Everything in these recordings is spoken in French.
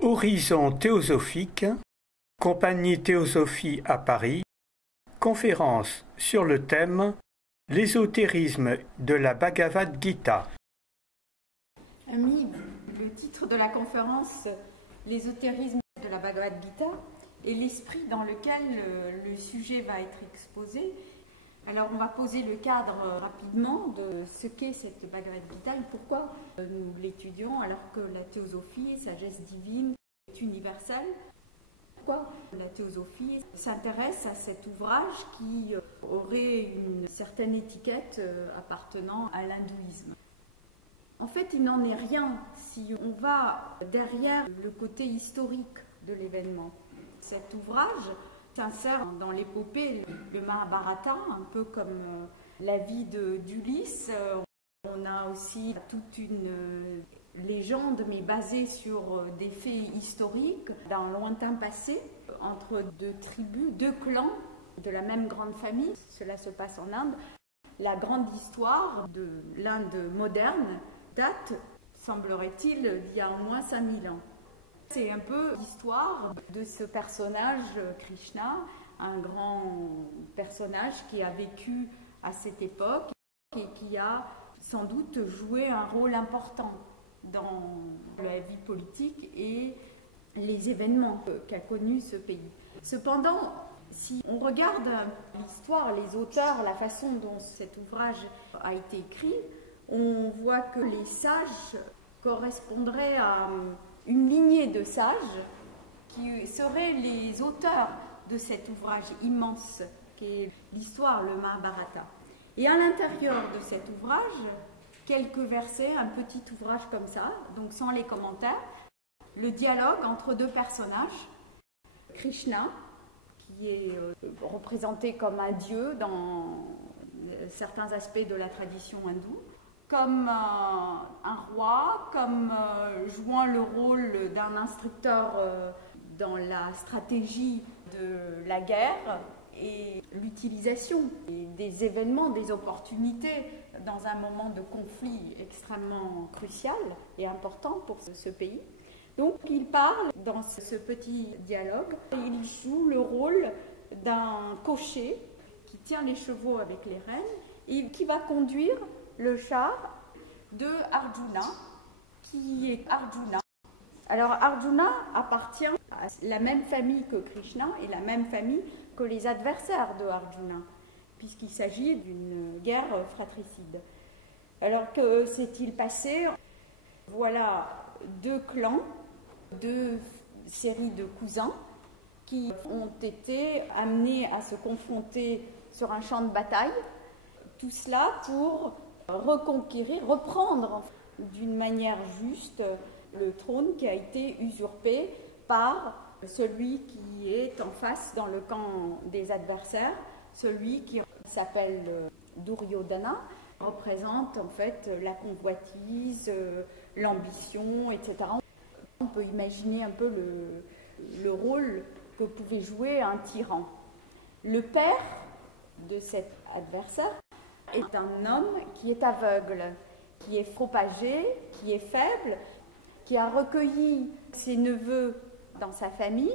Horizon théosophique, Compagnie Théosophie à Paris, conférence sur le thème L'ésotérisme de la Bhagavad Gita. Amis, le titre de la conférence, l'ésotérisme de la Bhagavad Gita, est l'esprit dans lequel le sujet va être exposé. Alors on va poser le cadre rapidement de ce qu'est cette Bhagavad Gita et pourquoi nous l'étudions alors que la théosophie, sagesse divine, est universelle. Pourquoi la théosophie s'intéresse à cet ouvrage qui aurait une certaine étiquette appartenant à l'hindouisme. En fait, il n'en est rien si on va derrière le côté historique de l'événement. Cet ouvrage s'insère dans l'épopée, le Mahabharata, un peu comme la vie d'Ulysse. On a aussi toute une légende, mais basée sur des faits historiques d'un lointain passé, entre deux tribus, deux clans de la même grande famille. Cela se passe en Inde. La grande histoire de l'Inde moderne date, semblerait-il, d'il y a au moins 5000 ans. C'est un peu l'histoire de ce personnage, Krishna, un grand personnage qui a vécu à cette époque et qui a sans doute joué un rôle important dans la vie politique et les événements qu'a connus ce pays. Cependant, si on regarde l'histoire, les auteurs, la façon dont cet ouvrage a été écrit, on voit que les sages correspondraient à une lignée de sages qui seraient les auteurs de cet ouvrage immense qu'est l'histoire, le Mahabharata. Et à l'intérieur de cet ouvrage, quelques versets, un petit ouvrage comme ça, donc sans les commentaires, le dialogue entre deux personnages, Krishna, qui est représenté comme un dieu dans certains aspects de la tradition hindoue, comme un roi, comme jouant le rôle d'un instructeur dans la stratégie de la guerre et l'utilisation des événements, des opportunités dans un moment de conflit extrêmement crucial et important pour ce pays. Donc il parle dans ce petit dialogue, il joue le rôle d'un cocher qui tient les chevaux avec les rênes et qui va conduire le char de Arjuna, qui est Arjuna. Alors Arjuna appartient à la même famille que Krishna et la même famille que les adversaires de Arjuna, puisqu'il s'agit d'une guerre fratricide. Alors que s'est-il passé? Voilà deux clans, deux séries de cousins qui ont été amenés à se confronter sur un champ de bataille. Tout cela pour reconquérir, reprendre d'une manière juste le trône qui a été usurpé par celui qui est en face dans le camp des adversaires, celui qui s'appelle Duryodhana, représente en fait la convoitise, l'ambition, etc. On peut imaginer un peu le rôle que pouvait jouer un tyran. Le père de cet adversaire est un homme qui est aveugle, qui est trop âgé, qui est faible, qui a recueilli ses neveux dans sa famille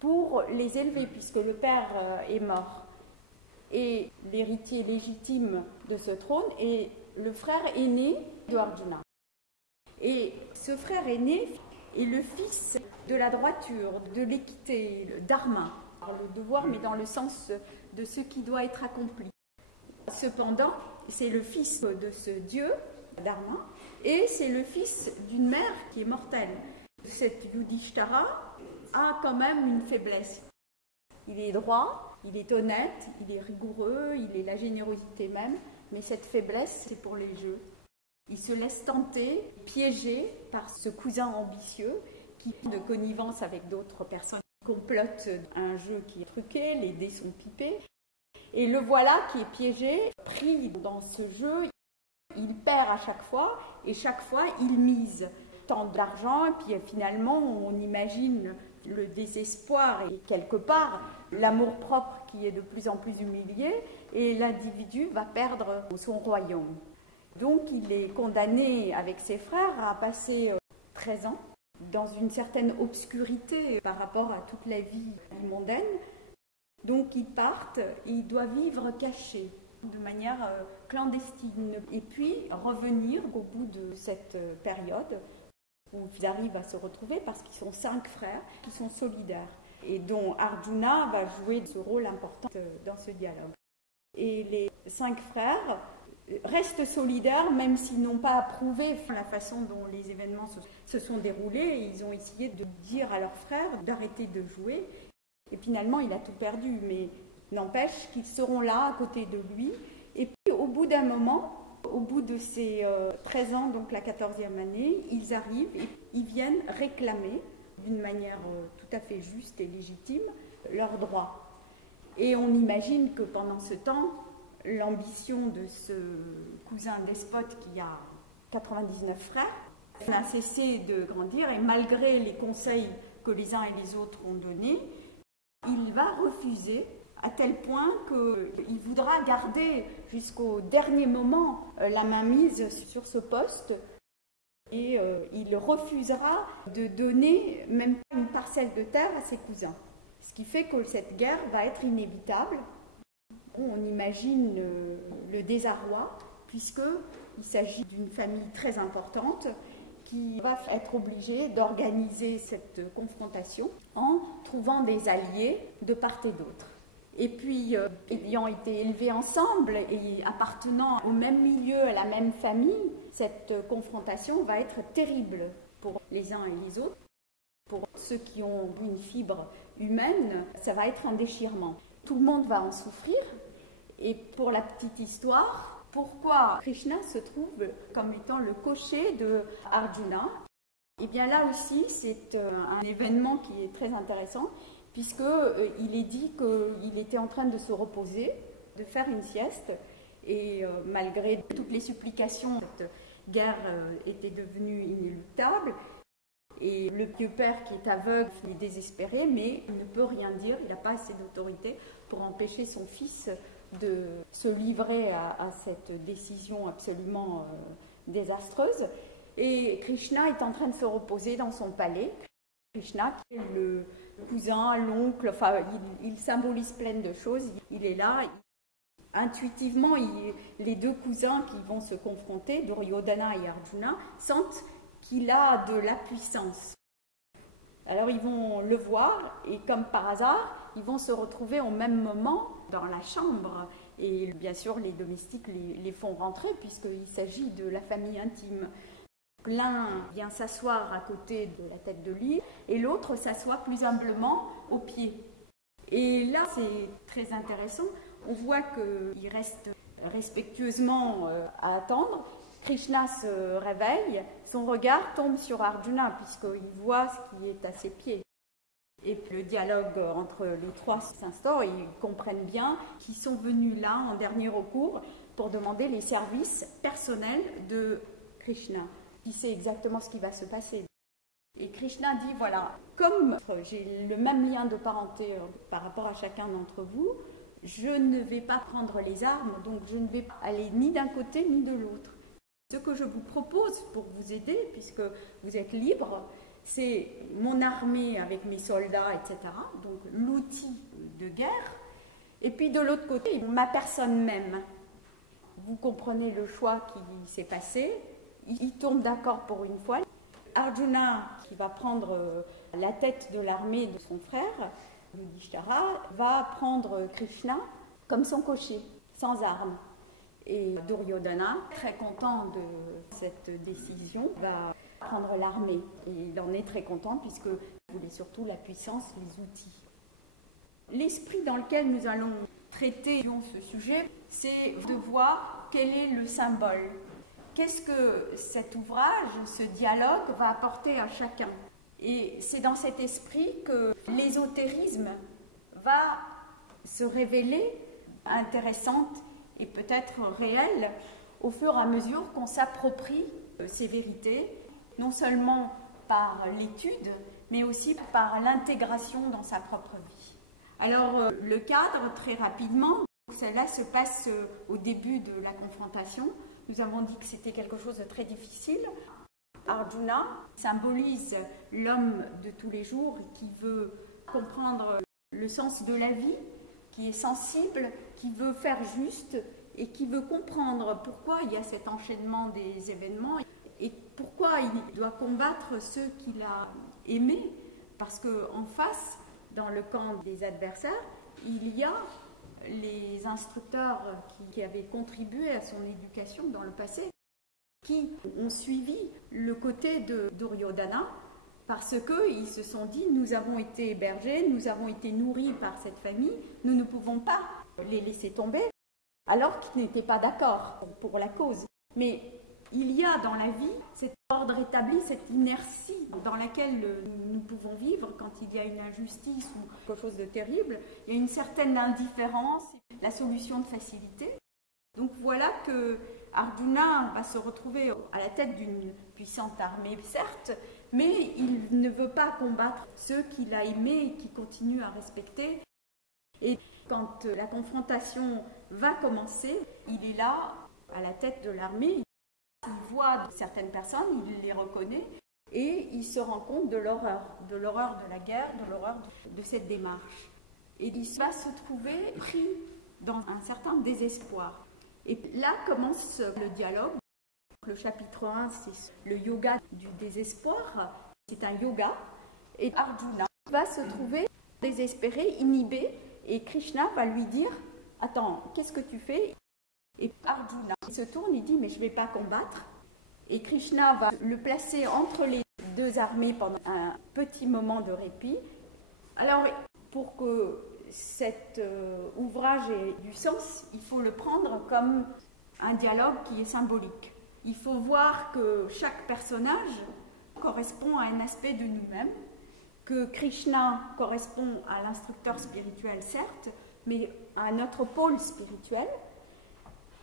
pour les élever, puisque le père est mort. Et l'héritier légitime de ce trône est le frère aîné de Arjuna. Et ce frère aîné est le fils de la droiture, de l'équité, le dharma, le devoir, mais dans le sens de ce qui doit être accompli. Cependant, c'est le fils de ce dieu, Dharma, et c'est le fils d'une mère qui est mortelle. Cet Yudhishthira a quand même une faiblesse. Il est droit, il est honnête, il est rigoureux, il est la générosité même, mais cette faiblesse, c'est pour les jeux. Il se laisse tenter, piéger par ce cousin ambitieux qui, de connivence avec d'autres personnes, complote un jeu qui est truqué, les dés sont pipés. Et le voilà qui est piégé, pris dans ce jeu, il perd à chaque fois, et chaque fois il mise tant d'argent, et puis finalement on imagine le désespoir et quelque part l'amour-propre qui est de plus en plus humilié, et l'individu va perdre son royaume. Donc il est condamné avec ses frères à passer 13 ans dans une certaine obscurité par rapport à toute la vie mondaine. Donc ils partent, ils doivent vivre cachés, de manière clandestine, et puis revenir au bout de cette période où ils arrivent à se retrouver parce qu'ils sont 5 frères qui sont solidaires et dont Arjuna va jouer ce rôle important dans ce dialogue. Et les 5 frères restent solidaires même s'ils n'ont pas approuvé la façon dont les événements se sont déroulés. Ils ont essayé de dire à leur frère d'arrêter de jouer et finalement il a tout perdu, mais n'empêche qu'ils seront là à côté de lui. Et puis au bout d'un moment, au bout de ces 13 ans, donc la 14e année, ils arrivent et ils viennent réclamer d'une manière tout à fait juste et légitime leurs droits. Et on imagine que pendant ce temps, l'ambition de ce cousin despote qui a 99 frères n'a cessé de grandir et malgré les conseils que les uns et les autres ont donnés, il va refuser à tel point qu'il voudra garder jusqu'au dernier moment la mainmise sur ce poste et il refusera de donner même pas une parcelle de terre à ses cousins. Ce qui fait que cette guerre va être inévitable. On imagine le désarroi puisqu'il s'agit d'une famille très importante qui va être obligée d'organiser cette confrontation en trouvant des alliés de part et d'autre. Et puis, ayant été élevés ensemble et appartenant au même milieu, à la même famille, cette confrontation va être terrible pour les uns et les autres. Pour ceux qui ont une fibre humaine, ça va être un déchirement. Tout le monde va en souffrir. Et pour la petite histoire, pourquoi Krishna se trouve comme étant le cocher de Arjuna? Et bien là aussi, c'est un événement qui est très intéressant, puisqu'il est dit qu'il était en train de se reposer, de faire une sieste, et malgré toutes les supplications, cette guerre était devenue inéluctable, et le vieux père qui est aveugle est désespéré, mais il ne peut rien dire, il n'a pas assez d'autorité pour empêcher son fils de se livrer à cette décision absolument désastreuse. Et Krishna est en train de se reposer dans son palais. Krishna, qui est le cousin, l'oncle, enfin, il symbolise plein de choses. Il est là. Intuitivement, les deux cousins qui vont se confronter, Duryodhana et Arjuna, sentent qu'il a de la puissance. Alors ils vont le voir et comme par hasard, ils vont se retrouver au même moment dans la chambre. Et bien sûr, les domestiques les font rentrer puisqu'il s'agit de la famille intime. L'un vient s'asseoir à côté de la tête de lit et l'autre s'assoit plus humblement au pied. Et là, c'est très intéressant. On voit qu'il reste respectueusement à attendre. Krishna se réveille, son regard tombe sur Arjuna puisqu'il voit ce qui est à ses pieds. Et puis le dialogue entre les trois s'instaure et ils comprennent bien qu'ils sont venus là en dernier recours pour demander les services personnels de Krishna. Il sait exactement ce qui va se passer. Et Krishna dit, voilà, comme j'ai le même lien de parenté par rapport à chacun d'entre vous, je ne vais pas prendre les armes, donc je ne vais pas aller ni d'un côté ni de l'autre. Ce que je vous propose pour vous aider, puisque vous êtes libre, c'est mon armée avec mes soldats, etc., donc l'outil de guerre, et puis de l'autre côté, ma personne même. Vous comprenez le choix qui s'est passé, ils tombent d'accord pour une fois. Arjuna, qui va prendre la tête de l'armée de son frère, Yudhishthira, va prendre Krishna comme son cocher, sans armes. Et Duryodhana, très content de cette décision, va prendre l'armée. Et il en est très content puisqu'il voulait surtout la puissance, les outils. L'esprit dans lequel nous allons traiter ce sujet, c'est de voir quel est le symbole. Qu'est-ce que cet ouvrage, ce dialogue va apporter à chacun? Et c'est dans cet esprit que l'ésotérisme va se révéler intéressante et peut-être réelle au fur et à mesure qu'on s'approprie ces vérités, non seulement par l'étude, mais aussi par l'intégration dans sa propre vie. Alors, le cadre, très rapidement, cela se passe au début de la confrontation. Nous avons dit que c'était quelque chose de très difficile. Arjuna symbolise l'homme de tous les jours qui veut comprendre le sens de la vie, qui est sensible, qui veut faire juste et qui veut comprendre pourquoi il y a cet enchaînement des événements et pourquoi il doit combattre ceux qu'il a aimés. Parce qu'en face, dans le camp des adversaires, il y a les instructeurs qui avaient contribué à son éducation dans le passé, qui ont suivi le côté de Duryodhana, parce qu'ils se sont dit, nous avons été hébergés, nous avons été nourris par cette famille, nous ne pouvons pas les laisser tomber, alors qu'ils n'étaient pas d'accord pour la cause. Mais il y a dans la vie cet ordre établi, cette inertie dans laquelle nous pouvons vivre quand il y a une injustice ou quelque chose de terrible. Il y a une certaine indifférence, la solution de facilité. Donc voilà que Arjuna va se retrouver à la tête d'une puissante armée, certes, mais il ne veut pas combattre ceux qu'il a aimés et qui continuent à respecter. Et quand la confrontation va commencer, il est là, à la tête de l'armée. Il voit certaines personnes, il les reconnaît et il se rend compte de l'horreur de la guerre, de l'horreur de cette démarche. Et il va se trouver pris dans un certain désespoir. Et là commence le dialogue. Le chapitre 1, c'est le yoga du désespoir. C'est un yoga. Et Arjuna va se trouver désespéré, inhibé. Et Krishna va lui dire, « Attends, qu'est-ce que tu fais ?» Et Arjuna se tourne et dit, « Mais je ne vais pas combattre. » Et Krishna va le placer entre les deux armées pendant un petit moment de répit. Alors, pour que cet ouvrage ait du sens, il faut le prendre comme un dialogue qui est symbolique. Il faut voir que chaque personnage correspond à un aspect de nous-mêmes, que Krishna correspond à l'instructeur spirituel, certes, mais à notre pôle spirituel,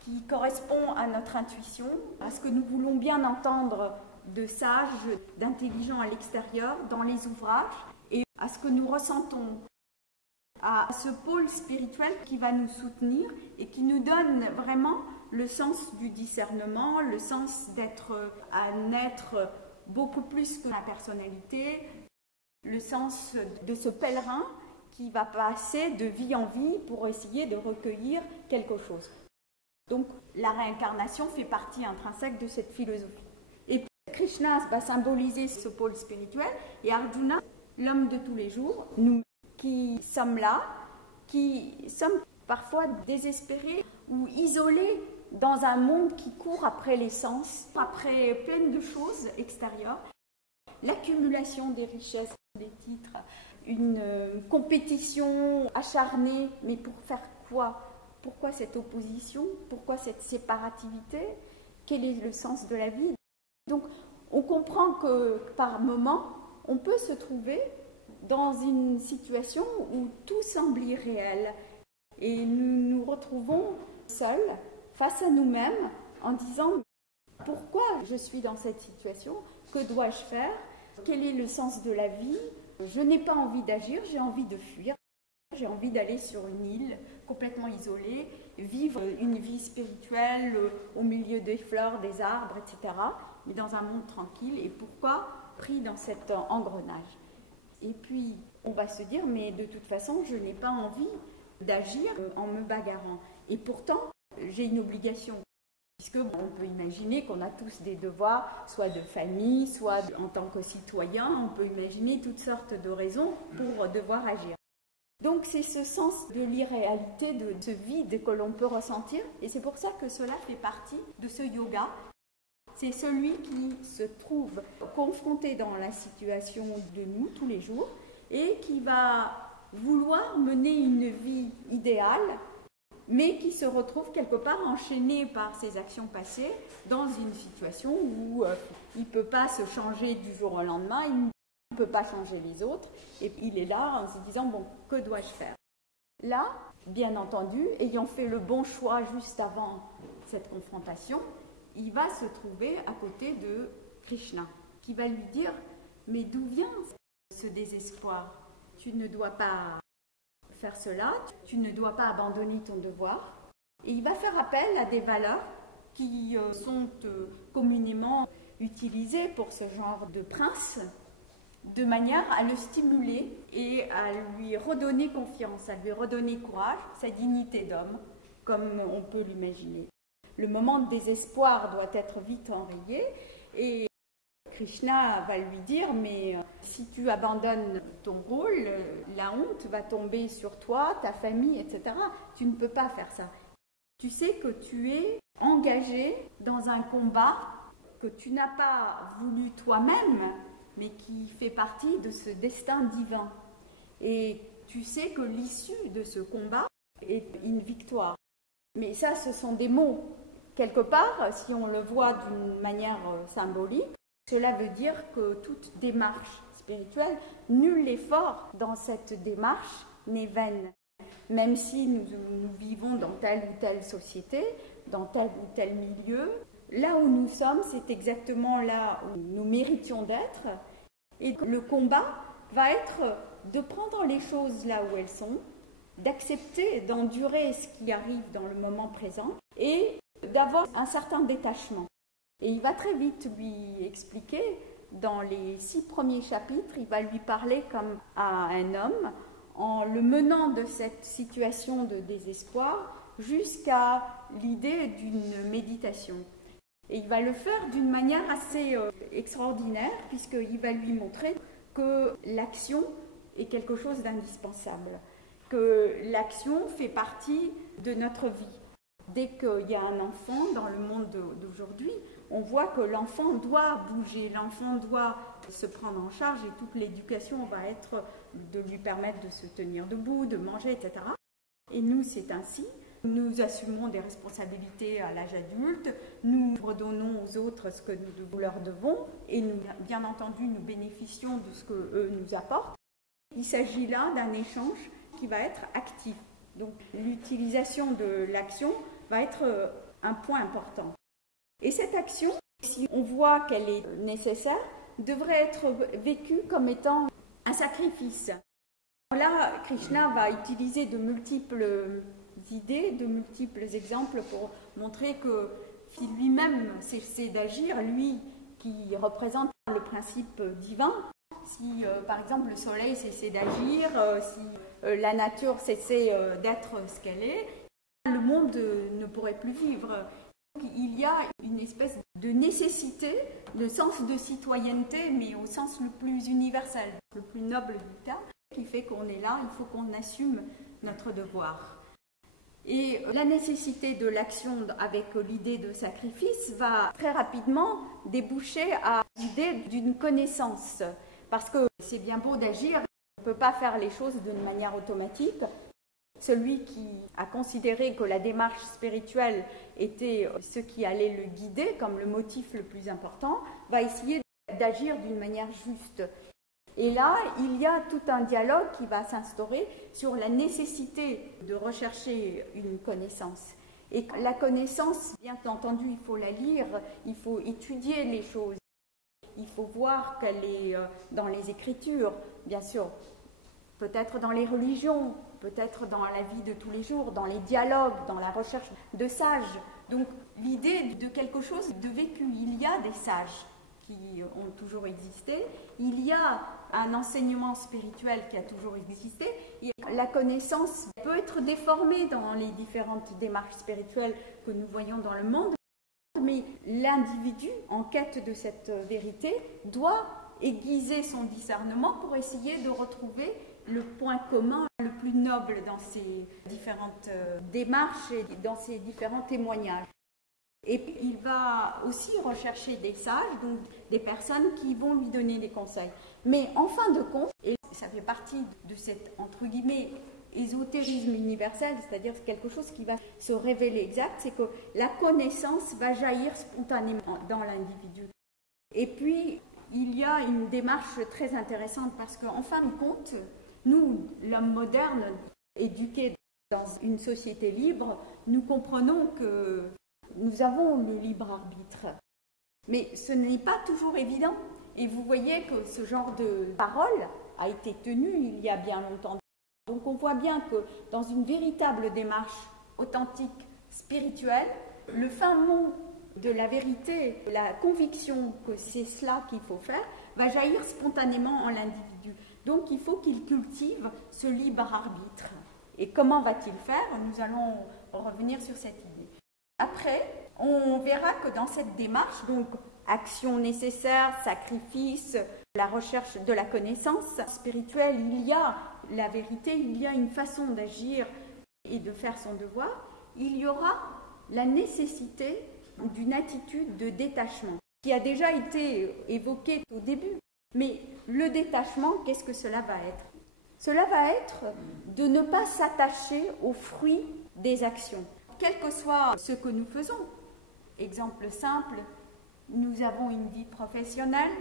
qui correspond à notre intuition, à ce que nous voulons bien entendre de sages, d'intelligents à l'extérieur, dans les ouvrages, et à ce que nous ressentons, à ce pôle spirituel qui va nous soutenir et qui nous donne vraiment le sens du discernement, le sens d'être un être beaucoup plus que la personnalité, le sens de ce pèlerin qui va passer de vie en vie pour essayer de recueillir quelque chose. Donc la réincarnation fait partie intrinsèque de cette philosophie. Et Krishna va symboliser ce pôle spirituel et Arjuna, l'homme de tous les jours, nous qui sommes là, qui sommes parfois désespérés ou isolés dans un monde qui court après les sens, après plein de choses extérieures, l'accumulation des richesses, des titres, une compétition acharnée, mais pour faire quoi ? Pourquoi cette opposition ? Pourquoi cette séparativité ? Quel est le sens de la vie ? Donc, on comprend que par moments, on peut se trouver dans une situation où tout semble irréel et nous nous retrouvons seuls face à nous-mêmes en disant « Pourquoi je suis dans cette situation ? Que dois-je faire ? Quel est le sens de la vie ? Je n'ai pas envie d'agir, j'ai envie de fuir. J'ai envie d'aller sur une île complètement isolée, vivre une vie spirituelle au milieu des fleurs, des arbres, etc., mais dans un monde tranquille. Et pourquoi pris dans cet engrenage ? Et puis, on va se dire, mais de toute façon, je n'ai pas envie d'agir en me bagarrant. Et pourtant, j'ai une obligation. Puisqu'on peut imaginer qu'on a tous des devoirs, soit de famille, soit en tant que citoyen, on peut imaginer toutes sortes de raisons pour devoir agir. Donc c'est ce sens de l'irréalité, de ce vide que l'on peut ressentir, et c'est pour ça que cela fait partie de ce yoga. C'est celui qui se trouve confronté dans la situation de nous tous les jours et qui va vouloir mener une vie idéale, mais qui se retrouve quelque part enchaîné par ses actions passées dans une situation où il ne peut pas se changer du jour au lendemain, il ne peut pas changer les autres, et il est là en se disant, bon, que dois-je faire ? Là, bien entendu, ayant fait le bon choix juste avant cette confrontation, il va se trouver à côté de Krishna, qui va lui dire, mais d'où vient ce désespoir ? Tu ne dois pas faire cela, tu ne dois pas abandonner ton devoir. Et il va faire appel à des valeurs qui sont communément utilisé pour ce genre de prince, de manière à le stimuler et à lui redonner confiance, à lui redonner courage, sa dignité d'homme, comme on peut l'imaginer. Le moment de désespoir doit être vite enrayé et Krishna va lui dire, mais si tu abandonnes ton rôle, la honte va tomber sur toi, ta famille, etc. Tu ne peux pas faire ça. Tu sais que tu es engagé dans un combat que tu n'as pas voulu toi-même, mais qui fait partie de ce destin divin. Et tu sais que l'issue de ce combat est une victoire. Mais ça, ce sont des mots. Quelque part, si on le voit d'une manière symbolique, cela veut dire que toute démarche spirituelle, nul effort dans cette démarche n'est vaine. Même si nous vivons dans telle ou telle société, dans tel ou tel milieu, là où nous sommes, c'est exactement là où nous méritions d'être. Et le combat va être de prendre les choses là où elles sont, d'accepter, d'endurer ce qui arrive dans le moment présent et d'avoir un certain détachement. Et il va très vite lui expliquer, dans les 6 premiers chapitres, il va lui parler comme à un homme, en le menant de cette situation de désespoir jusqu'à l'idée d'une méditation. Et il va le faire d'une manière assez extraordinaire, puisqu'il va lui montrer que l'action est quelque chose d'indispensable, que l'action fait partie de notre vie. Dès qu'il y a un enfant dans le monde d'aujourd'hui, on voit que l'enfant doit bouger, l'enfant doit se prendre en charge et toute l'éducation va être de lui permettre de se tenir debout, de manger, etc. Et nous, c'est ainsi. Nous assumons des responsabilités à l'âge adulte, nous redonnons aux autres ce que nous leur devons et nous, bien entendu, nous bénéficions de ce qu'eux nous apportent. Il s'agit là d'un échange qui va être actif. Donc l'utilisation de l'action va être un point important. Et cette action, si on voit qu'elle est nécessaire, devrait être vécue comme étant un sacrifice. Là, Krishna va utiliser de multiples idées, de multiples exemples pour montrer que si lui-même cessait d'agir, lui qui représente le principe divin, si par exemple le soleil cessait d'agir, si la nature cessait d'être ce qu'elle est, le monde ne pourrait plus vivre. Donc, il y a une espèce de nécessité, de sens de citoyenneté, mais au sens le plus universel, le plus noble du terme, qui fait qu'on est là, il faut qu'on assume notre devoir. Et la nécessité de l'action avec l'idée de sacrifice va très rapidement déboucher à l'idée d'une connaissance. Parce que c'est bien beau d'agir, on ne peut pas faire les choses d'une manière automatique. Celui qui a considéré que la démarche spirituelle était ce qui allait le guider comme le motif le plus important, va essayer d'agir d'une manière juste. Et là, il y a tout un dialogue qui va s'instaurer sur la nécessité de rechercher une connaissance. Et la connaissance, bien entendu, il faut la lire, il faut étudier les choses, il faut voir qu'elle est dans les Écritures, bien sûr, peut-être dans les religions, peut-être dans la vie de tous les jours, dans les dialogues, dans la recherche de sages. Donc l'idée de quelque chose de vécu, il y a des sages qui ont toujours existé, il y a un enseignement spirituel qui a toujours existé, et la connaissance peut être déformée dans les différentes démarches spirituelles que nous voyons dans le monde, mais l'individu en quête de cette vérité doit aiguiser son discernement pour essayer de retrouver le point commun le plus noble dans ces différentes démarches et dans ces différents témoignages. Et il va aussi rechercher des sages, donc des personnes qui vont lui donner des conseils. Mais en fin de compte, et ça fait partie de cet, entre guillemets, ésotérisme universel, c'est-à-dire quelque chose qui va se révéler exact, c'est que la connaissance va jaillir spontanément dans l'individu. Et puis, il y a une démarche très intéressante parce qu'en fin de compte, nous, l'homme moderne, éduqué dans une société libre, nous comprenons que nous avons le libre arbitre. Mais ce n'est pas toujours évident. Et vous voyez que ce genre de parole a été tenue il y a bien longtemps. Donc on voit bien que dans une véritable démarche authentique, spirituelle, le fin mot de la vérité, la conviction que c'est cela qu'il faut faire, va jaillir spontanément en l'individu. Donc il faut qu'il cultive ce libre arbitre. Et comment va-t-il faire? Nous allons revenir sur cette idée. Après, on verra que dans cette démarche, donc action nécessaire, sacrifice, la recherche de la connaissance spirituelle, il y a la vérité, il y a une façon d'agir et de faire son devoir, il y aura la nécessité d'une attitude de détachement, qui a déjà été évoquée au début. Mais le détachement, qu'est-ce que cela va être? Cela va être de ne pas s'attacher aux fruits des actions, quel que soit ce que nous faisons. Exemple simple, nous avons une vie professionnelle,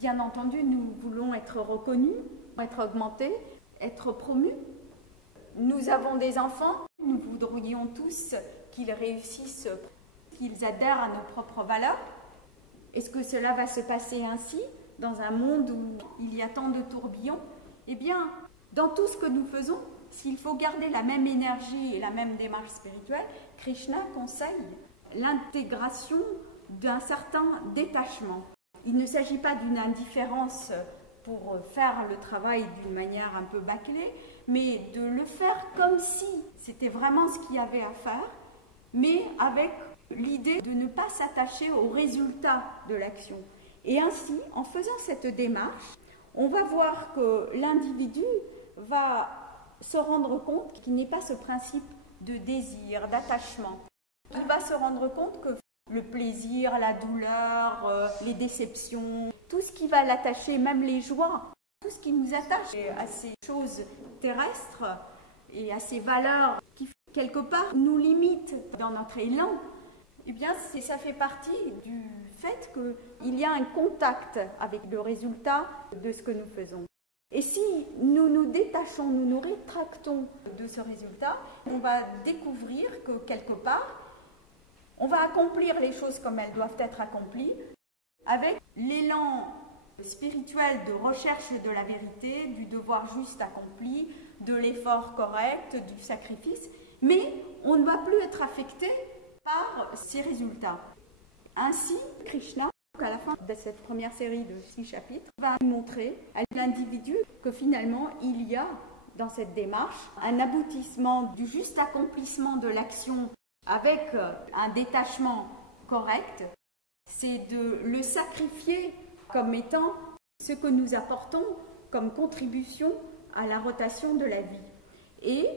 bien entendu, nous voulons être reconnus, être augmentés, être promus. Nous avons des enfants, nous voudrions tous qu'ils réussissent, qu'ils adhèrent à nos propres valeurs. Est-ce que cela va se passer ainsi, dans un monde où il y a tant de tourbillons? Eh bien, dans tout ce que nous faisons, s'il faut garder la même énergie et la même démarche spirituelle, Krishna conseille l'intégration d'un certain détachement. Il ne s'agit pas d'une indifférence pour faire le travail d'une manière un peu bâclée, mais de le faire comme si c'était vraiment ce qu'il y avait à faire, mais avec l'idée de ne pas s'attacher aux résultats de l'action. Et ainsi, en faisant cette démarche, on va voir que l'individu va se rendre compte qu'il n'est pas ce principe de désir, d'attachement. Il va se rendre compte que le plaisir, la douleur, les déceptions, tout ce qui va l'attacher, même les joies, tout ce qui nous attache à ces choses terrestres et à ces valeurs qui, quelque part, nous limitent dans notre élan, eh bien, ça fait partie du fait qu'il y a un contact avec le résultat de ce que nous faisons. Et si nous nous détachons, nous nous rétractons de ce résultat, on va découvrir que quelque part, on va accomplir les choses comme elles doivent être accomplies, avec l'élan spirituel de recherche de la vérité, du devoir juste accompli, de l'effort correct, du sacrifice, mais on ne va plus être affecté par ces résultats. Ainsi, Krishna, à la fin de cette première série de 6 chapitres, va montrer à l'individu que finalement, il y a dans cette démarche un aboutissement du juste accomplissement de l'action avec un détachement correct, c'est de le sacrifier comme étant ce que nous apportons comme contribution à la rotation de la vie. Et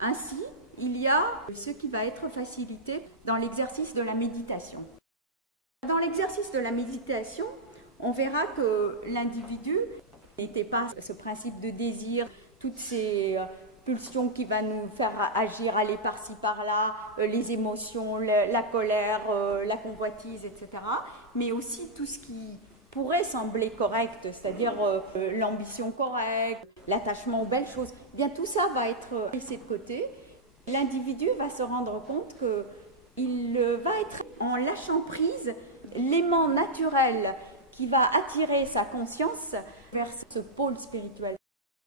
ainsi, il y a ce qui va être facilité dans l'exercice de la méditation. Dans l'exercice de la méditation, on verra que l'individu n'était pas ce principe de désir, toutes ces pulsions qui va nous faire agir, aller par-ci, par-là, les émotions, la colère, la convoitise, etc. Mais aussi tout ce qui pourrait sembler correct, c'est-à-dire l'ambition correcte, l'attachement aux belles choses. Eh bien, tout ça va être laissé de côté. L'individu va se rendre compte qu'il va être en lâchant prise l'aimant naturel qui va attirer sa conscience vers ce pôle spirituel.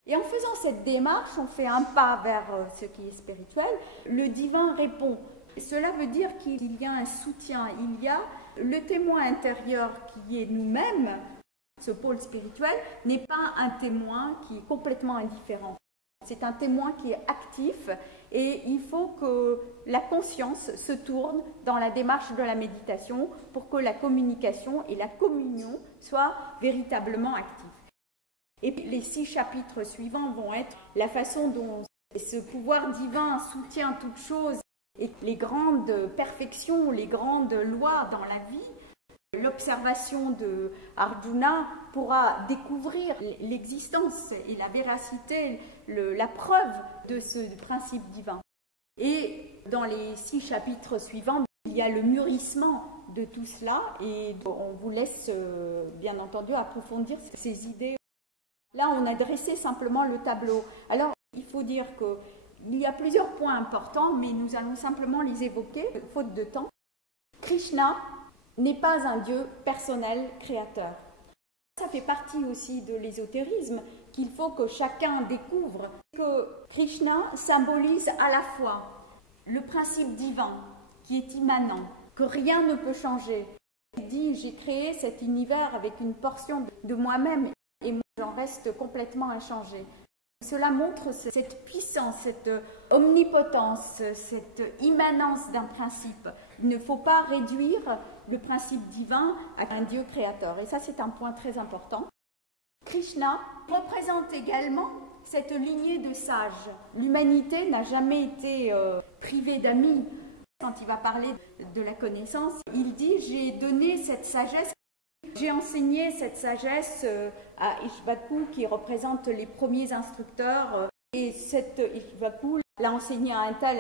Et en faisant cette démarche, on fait un pas vers ce qui est spirituel. Le divin répond. Cela veut dire qu'il y a un soutien, il y a le témoin intérieur qui est nous-mêmes. Ce pôle spirituel n'est pas un témoin qui est complètement indifférent. C'est un témoin qui est actif et il faut que la conscience se tourne dans la démarche de la méditation pour que la communication et la communion soient véritablement actives. Et les 6 chapitres suivants vont être la façon dont ce pouvoir divin soutient toutes choses et les grandes perfections, les grandes lois dans la vie. L'observation de Arjuna pourra découvrir l'existence et la véracité, la preuve de ce principe divin. Et dans les 6 chapitres suivants, il y a le mûrissement de tout cela et on vous laisse bien entendu approfondir ces idées. Là, on a dressé simplement le tableau. Alors, il faut dire qu'il y a plusieurs points importants, mais nous allons simplement les évoquer, faute de temps. Krishna n'est pas un Dieu personnel créateur. Ça fait partie aussi de l'ésotérisme qu'il faut que chacun découvre que Krishna symbolise à la fois le principe divin qui est immanent, que rien ne peut changer. Il dit, j'ai créé cet univers avec une portion de moi-même et moi j'en reste complètement inchangé. Cela montre cette puissance, cette omnipotence, cette immanence d'un principe. Il ne faut pas réduire le principe divin à un Dieu créateur. Et ça, c'est un point très important. Krishna représente également cette lignée de sages. L'humanité n'a jamais été privée d'amis. Quand il va parler de la connaissance, il dit « j'ai donné cette sagesse ». J'ai enseigné cette sagesse à Ishvaku qui représente les premiers instructeurs et cet Ishvaku l'a enseigné à un tel.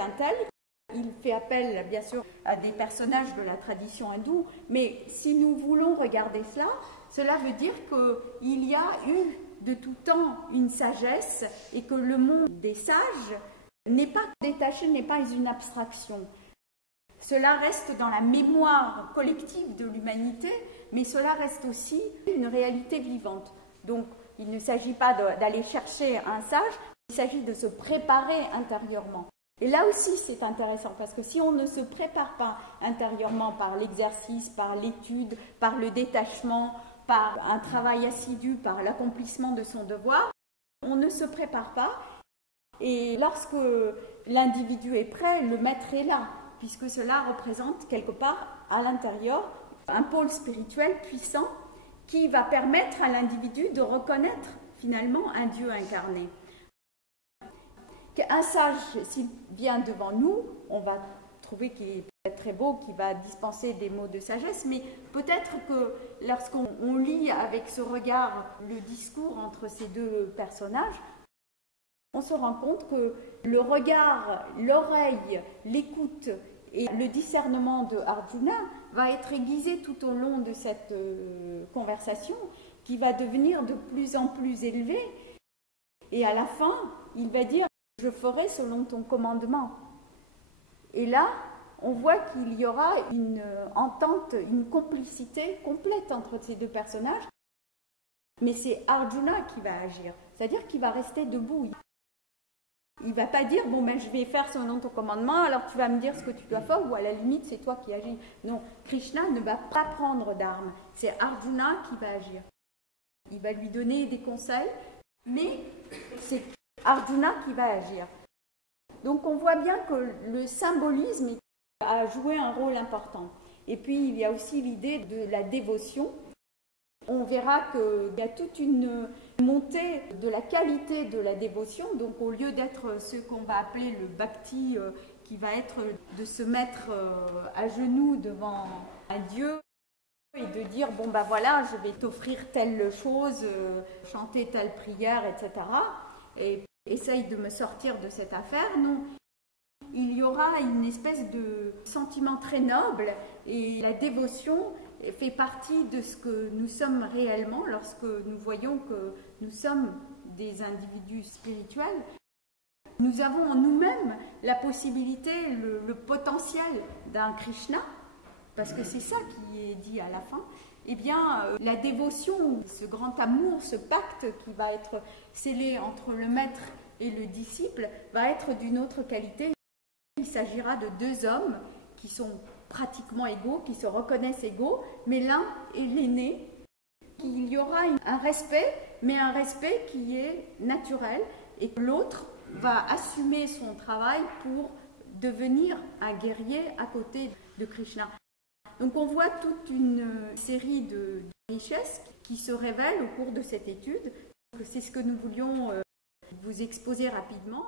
Il fait appel bien sûr à des personnages de la tradition hindoue, mais si nous voulons regarder cela, cela veut dire qu'il y a eu de tout temps une sagesse et que le monde des sages n'est pas détaché, n'est pas une abstraction. Cela reste dans la mémoire collective de l'humanité, mais cela reste aussi une réalité vivante. Donc, il ne s'agit pas d'aller chercher un sage, il s'agit de se préparer intérieurement. Et là aussi, c'est intéressant, parce que si on ne se prépare pas intérieurement par l'exercice, par l'étude, par le détachement, par un travail assidu, par l'accomplissement de son devoir, on ne se prépare pas. Et lorsque l'individu est prêt, le maître est là, puisque cela représente quelque part à l'intérieur un pôle spirituel puissant qui va permettre à l'individu de reconnaître finalement un Dieu incarné. Un sage, s'il vient devant nous, on va trouver qu'il est peut-être très beau, qu'il va dispenser des mots de sagesse, mais peut-être que lorsqu'on lit avec ce regard le discours entre ces deux personnages, on se rend compte que le regard, l'oreille, l'écoute et le discernement de Arjuna va être aiguisé tout au long de cette conversation qui va devenir de plus en plus élevée. Et à la fin, il va dire « Je ferai selon ton commandement ». Et là, on voit qu'il y aura une entente, une complicité complète entre ces deux personnages. Mais c'est Arjuna qui va agir, c'est-à-dire qu'il va rester debout. Il ne va pas dire, bon ben je vais faire selon ton commandement, alors tu vas me dire ce que tu dois faire, ou à la limite c'est toi qui agis. Non, Krishna ne va pas prendre d'armes, c'est Arjuna qui va agir. Il va lui donner des conseils, mais c'est Arjuna qui va agir. Donc on voit bien que le symbolisme a joué un rôle important. Et puis il y a aussi l'idée de la dévotion. On verra qu'il y a toute une montée de la qualité de la dévotion. Donc au lieu d'être ce qu'on va appeler le bhakti, qui va être de se mettre à genoux devant un Dieu et de dire bon ben voilà, je vais t'offrir telle chose, chanter telle prière, etc. Et essaye de me sortir de cette affaire. Non, il y aura une espèce de sentiment très noble et la dévotion fait partie de ce que nous sommes réellement lorsque nous voyons que nous sommes des individus spirituels. Nous avons en nous-mêmes la possibilité, le potentiel d'un Krishna, parce que c'est ça qui est dit à la fin. Eh bien, la dévotion, ce grand amour, ce pacte qui va être scellé entre le maître et le disciple, va être d'une autre qualité. Il s'agira de deux hommes qui sont pratiquement égaux, qui se reconnaissent égaux, mais l'un est l'aîné. Il y aura un respect, mais un respect qui est naturel, et l'autre va assumer son travail pour devenir un guerrier à côté de Krishna. Donc on voit toute une série de richesses qui se révèlent au cours de cette étude. C'est ce que nous voulions vous exposer rapidement.